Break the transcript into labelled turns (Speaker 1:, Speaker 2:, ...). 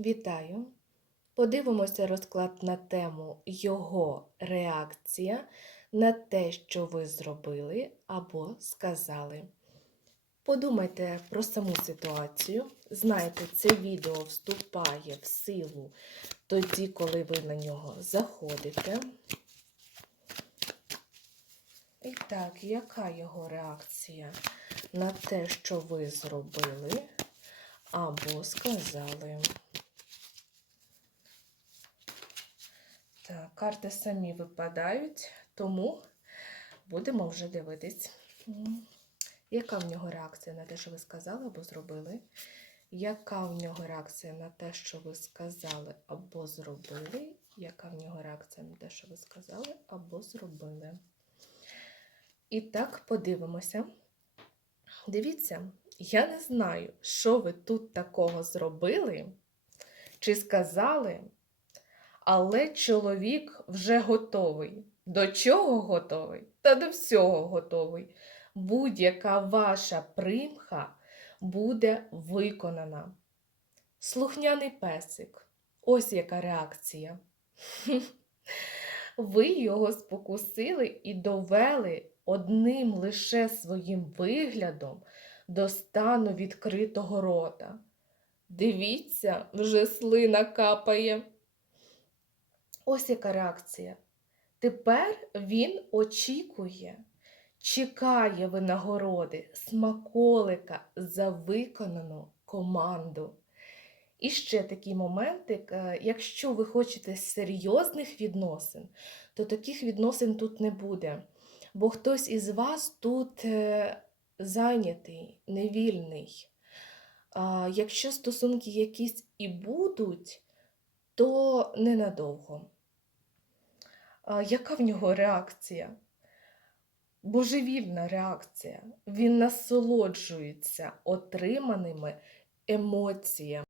Speaker 1: Вітаю! Подивимося розклад на тему його реакція на те, що ви зробили або сказали. Подумайте про саму ситуацію. Знаєте, це відео вступає в силу тоді, коли ви на нього заходите. І так, яка його реакція на те, що ви зробили або сказали? Так, карти самі випадають, тому будемо вже дивитись, яка в нього реакція на те, що ви сказали або зробили. Яка в нього реакція на те, що ви сказали або зробили? Яка в нього реакція на те, що ви сказали або зробили? І так, подивимося. Дивіться, я не знаю, що ви тут такого зробили чи сказали, але чоловік вже готовий. До чого готовий? Та до всього готовий. Будь-яка ваша примха буде виконана. Слухняний песик. Ось яка реакція. Ви його спокусили і довели одним лише своїм виглядом до стану відкритого рота. Дивіться, вже слина капає. Ось яка реакція. Тепер він очікує, чекає винагороди, смаколика за виконану команду. І ще такий моментик, е, якщо ви хочете серйозних відносин, то таких відносин тут не буде. Бо хтось із вас тут е, зайнятий, невільний. Якщо стосунки якісь і будуть, то ненадовго. Яка в нього реакція? Божевільна реакція. Він насолоджується отриманими емоціями.